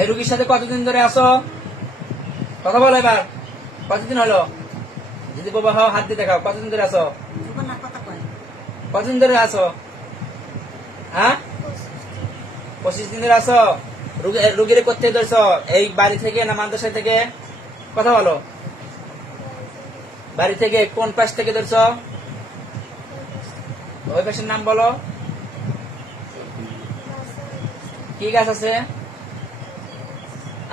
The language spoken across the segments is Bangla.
এই রুগীর সাথে কতদিন ধরে আসো কথা বলো এবার। কতদিন হলো? যদি বাবা হও হাত দিয়ে দেখাও কতদিন ধরে আসো কতদিন ধরে আসো হ্যাঁ? পঁচিশ দিন ধরে আসো রুগী রুগীরে করতে ধরছ? এই বাড়ি থেকে না মাদ্রাসা থেকে? কথা বলো। বাড়ি থেকে কোন পাশ থেকে ধরছ? ওই পাশের নাম বলো। কি গাছ আছে?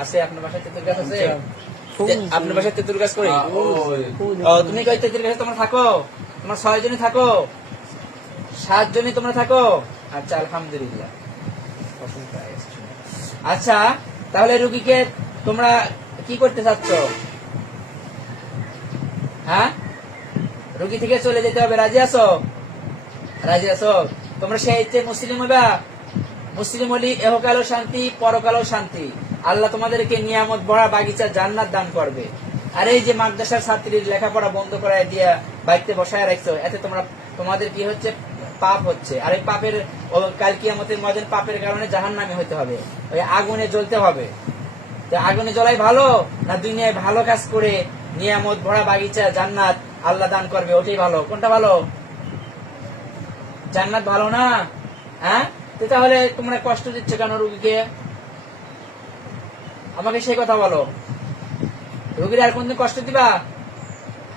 আছে আপনার বাসায় তেঁতুল গাছ আছে? আপনার বাসায় তেঁতুল গাছ করি তুমি কই তেঁতুল গাছে তোমরা থাকো? তোমরা ছয় জনই থাকো? সাত জনই তোমরা থাকো? আচ্ছা আলহামদুলিল্লাহ। আচ্ছা তাহলে রুগীকে তোমরা কি করতে চাচ্ছ? হ্যাঁ? রুগী থেকে চলে যেতে হবে রাজি আছো? রাজি আছো? তোমরা সেই মুসলিম হবা মুসলিম হলি এহকালও শান্তি পরকালও শান্তি। আল্লাহ তোমাদেরকে নিয়ামত, ভরা বাগিচা, জান্নাত দান করবে। আর এই যে মাদ্রাসার ছাত্রীর লেখাপড়া বন্ধ করায় দিয়া বাড়িতে বসায় রাখছো, এতে তোমরা, তোমাদের কি হচ্ছে? পাপ হচ্ছে। আর এই পাপের, ও কাল কিয়ামতের ময়দান পাপের কারণে জাহান নামে হতে হবে। ওই আগুনে জ্বলতে হবে। তো আগুনে জ্বলাই ভালো না দুনিয়ায় ভালো কাজ করে নিয়ামত, ভরা বাগিচা, জান্নাত আল্লাহ দান করবে? ওটাই ভালো। কোনটা ভালো? জান্নাত ভালো না? হ্যাঁ? তাহলে তোমরা কষ্ট দিচ্ছ কেন রুগীকে? আমাকে সেই কথা বলো। রুগীর আর কোনদিন কষ্ট দিবা?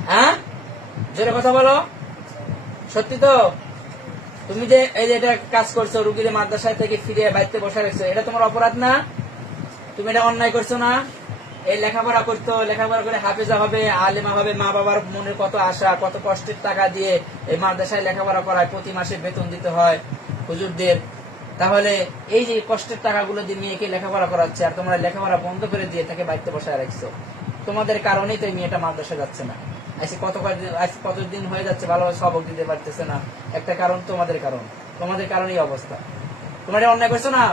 হ্যাঁ? জোরে কথা বলো। সত্যি তো? তুমি যে এই যে এটা কাজ করছ, রুগীর মাদ্রাসায় থেকে ফিরে বাড়িতে বসে রাখছো, এটা তোমার অপরাধ না? তুমি এটা অন্যায় করছ না? এই লেখাপড়া করতো, লেখাপড়া করে হাফেজা হবে, আলেমা হবে মা বাবার মনের কত আশা, কত কষ্টের টাকা দিয়ে এই মাদ্রাসায় লেখাপড়া করায়, প্রতি মাসে বেতন দিতে হয় হুজুরদের। তাহলে এই যে কষ্টের টাকাগুলো দিয়ে মেয়েকে লেখাপড়া করাচ্ছে আর তোমরা লেখাপড়া বন্ধ করে দিয়ে তাকে বাড়িতে বসায় রাখছো, তোমাদের কারণেই তো এই মেয়েটা মাদ্রাসা যাচ্ছে না। আজকে কত কয়দিন আজ কতদিন হয়ে যাচ্ছে ভালোভাবে সবক দিতে পারতেছে না। একটা কারণ তোমাদের কারণ। তোমাদের কারণেই অবস্থা। তোমরা অন্যায় করছ না?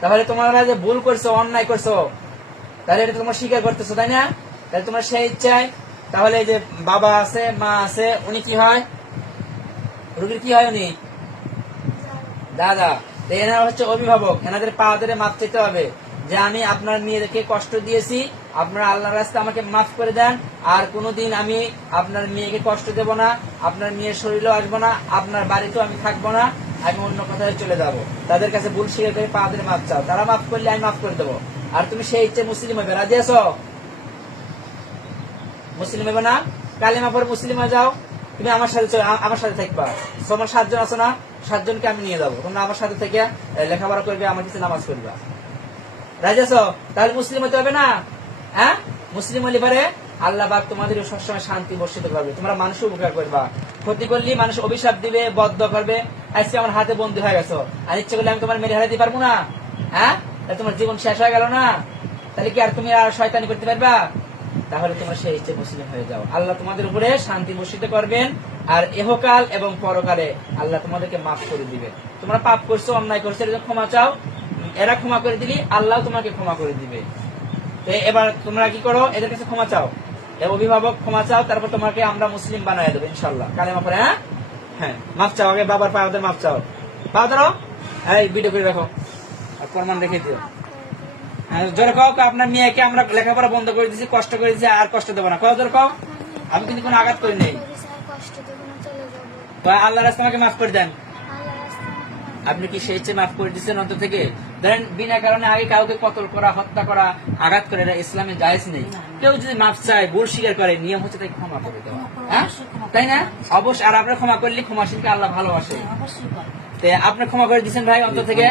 তাহলে তোমরা যে ভুল করছ, অন্যায় করছ, তাহলে এটা তোমরা স্বীকার করতেছো, তাই না? তাহলে তোমরা সেই ইচ্ছায় তাহলে যে বাবা আছে, মা আছে, উনি কি হয়? রুগীর কি হয় উনি? দাদা। এনারা হচ্ছে অভিভাবক। এনাদের পা ধরে মাপ চাইতে হবে যে আমি আপনার মেয়েকে কষ্ট দিয়েছি, আপনার আল্লাহর রাস্তা আমাকে মাফ করে দেন, আর কোনোদিন আমি আপনার মেয়েকে কষ্ট দেব না, আপনার মেয়ের শরীরেও আসব না, আপনার বাড়িতেও আমি থাকব না, আমি অন্য কোথায় চলে যাব। তাদের কাছে ভুল স্বীকার করে পা ধরে মাপ চাও। তারা মাফ করলে আমি মাফ করে দেবো। আর তুমি সেই ইচ্ছে মুসলিম হবে রাজি আছো? মুসলিম হবে না? কালিমা পরে মুসলিম যাও। তুমি আমার সাথে আমার সাথে থাকবা। তোমার সাতজন আছো না? সাতজনকে আমি নিয়ে যাব। তোমরা আমার সাথে থেকে লেখাপড়া করবে, আমার কাছে নামাজ করবা রাজি আছো? তাহলে মুসলিম হতে হবে না? হ্যাঁ? মুসলিম হলে পারে আল্লাহ বাক তোমাদের সবসময় শান্তি বর্ষিত করবে। তোমরা মানুষের উপকার করবা। ক্ষতি করলে মানুষ অভিশাপ দিবে, বদ্ধ করবে। আজকে আমার হাতে বন্দী হয়ে গেছো। আর ইচ্ছে করলে আমি তোমার মেরে হারাইতে পারব না? হ্যাঁ? তোমার জীবন শেষ হয়ে গেল না? তাহলে কি আর তুমি আর শয়তানি করতে পারবা? তাহলে তোমরা সেই ইচ্ছে মুসলিম হয়ে যাও। আল্লাহ তোমাদের উপরে শান্তি বর্ষিত করবেন, আর এহকাল এবং পরকালে আল্লাহ তোমাদেরকে মাফ করে দিবে তোমরা পাপ করছ, অন্যায় করছ জন্য ক্ষমা চাও। এরা ক্ষমা করে দিলি আল্লাহ তোমাকে ক্ষমা করে দিবে। তো এবার তোমরা কি করো? এদের কাছে ক্ষমা চাও। অভিভাবক, ক্ষমা চাও, তারপর তোমাকে আমরা মুসলিম বানায় দেবো ইনশাল্লাহ কালেমা পরে হ্যাঁ? হ্যাঁ মাফ চাও আগে, বাবার পাওয়াতে মাফ চাও। পাও ধরো। এই ভিডিও করে রাখো। আর প্রমাণ রেখে দিও। জোরে কাও আপনার মেয়েকে আমরা লেখাপড়া বন্ধ করে দিয়েছি কষ্ট করে দিয়েছি আর কষ্ট দেবো না। কয় জোরে কাও? আমি কিন্তু কোনো আঘাত করি নেই। কষ্ট দেবো না চলে যাব তো আল্লাহ রাস্তা আমাকে মাফ করে দেন। আপনি কি সেই মাফ করে দিচ্ছেন অন্তর থেকে? ধরেন বিনা কারণে আগে কাউকে কতল করা হত্যা করা আঘাত করে এটা ইসলামে জায়েজ নেই। কেউ যদি মাফ চায় ভুল স্বীকার করে নিয়ম হচ্ছে তাকে ক্ষমা করে দেওয়া। হ্যাঁ? তাই না? অবশ্যই আর আপনার ক্ষমা করলে ক্ষমাশীলকে আল্লাহ ভালোবাসে। তে আপনি ক্ষমা করে দিচ্ছেন ভাই অন্তর থেকে?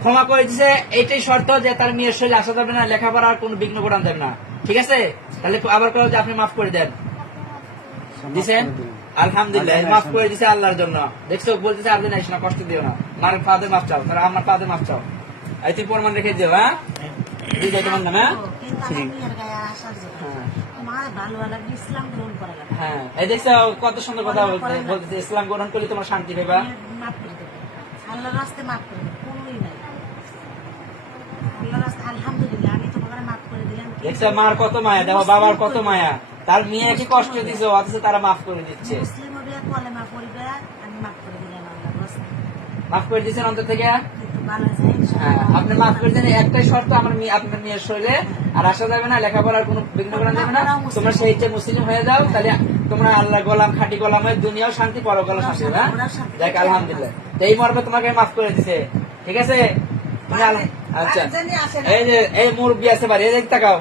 ক্ষমা করে দিছে এটাই শর্ত যে তার মেয়ের শরীরে আসা যাবে না, লেখাপড়ার কোনো বিঘ্ন ঘটানো যাবে না। ঠিক আছে? তাহলে আবার করো যে আপনি মাফ করে দেন। দিছেন? আলহামদুলিল্লাহ মাফ করে দিছে আল্লাহর জন্য। দেখছ, বলতেছে আপনি নাই শোনা কষ্ট দিও না। মার ফাদে মাফ চাও, তারা আমার ফাদে মাফ চাও। এই তুই প্রমাণ রেখে দিও হ্যাঁ? হ্যাঁ? হ্যাঁ। কত সুন্দর কথা বলতে ইসলাম গ্রহণ করলে তোমার শান্তি আল্লাহর রাস্তায় মাফ করে দেবে কোনোই নাই আল্লাহর রাস্তা আলহামদুলিল্লাহ আমি তোমাকে মাফ করে দিলাম। দেখছ মার কত মায়া দেখো বাবার কত মায়া। তার মেয়েকে কষ্ট দিছে অথচ তারা মাফ করে দিচ্ছে। মুসলিম হবে কলেমা পড়বে আমি মাফ করে দিলাম আল্লাহর মাফ করে দিয়েছেন অন্তর থেকে? হ্যাঁ, আপনি মাফ করে দেন একটাই শর্ত আমার মেয়ে- আপনার মেয়ের শরীরে আর আসা যাবে না লেখাপড়ার কোনো বিঘ্ন করা যাবে না। তোমরা সেই যে মুসলিম হয়ে যাও তাহলে তোমরা আল্লাহ গোলাম খাঁটি গোলাম হয়ে দুনিয়াও শান্তি পরকালও শান্তি হ্যাঁ? দেখ আলহামদুলিল্লাহ। এই মর্মে তোমাকে মাফ করে দিছে ঠিক আছে? আচ্ছা। এই যে এই মুরব্বী আছে বাড়ি এই দিকে তাকাও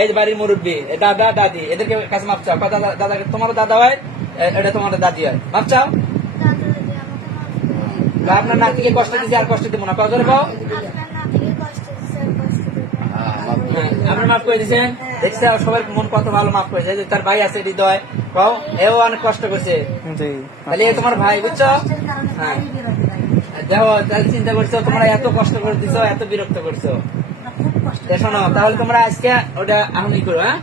এই যে বাড়ির মুরব্বী এ দাদা দাদি এদেরকে কাছে মাপ চাও। দাদা দাদা তোমারও দাদা হয়? এটা তোমার দাদি হয়। মাপ চাও? আপনার নাতিকে কষ্ট দিচ্ছে আর কষ্ট দিব না। কত করে পাও আপনার হ্যাঁ, মাফ করে দিয়েছেন দেখছে সবার মন কত ভালো মাফ করেছে। যে তার ভাই আছে হৃদয়। কও এও অনেক কষ্ট করছে। তাহলে তোমার ভাই বুঝছ? হ্যাঁ। দেখো তাহলে চিন্তা করছ তোমরা এত কষ্ট করে দিছো এত বিরক্ত করছ। শোনো তাহলে তোমরা আজকে ওটা আহমি করো হ্যাঁ?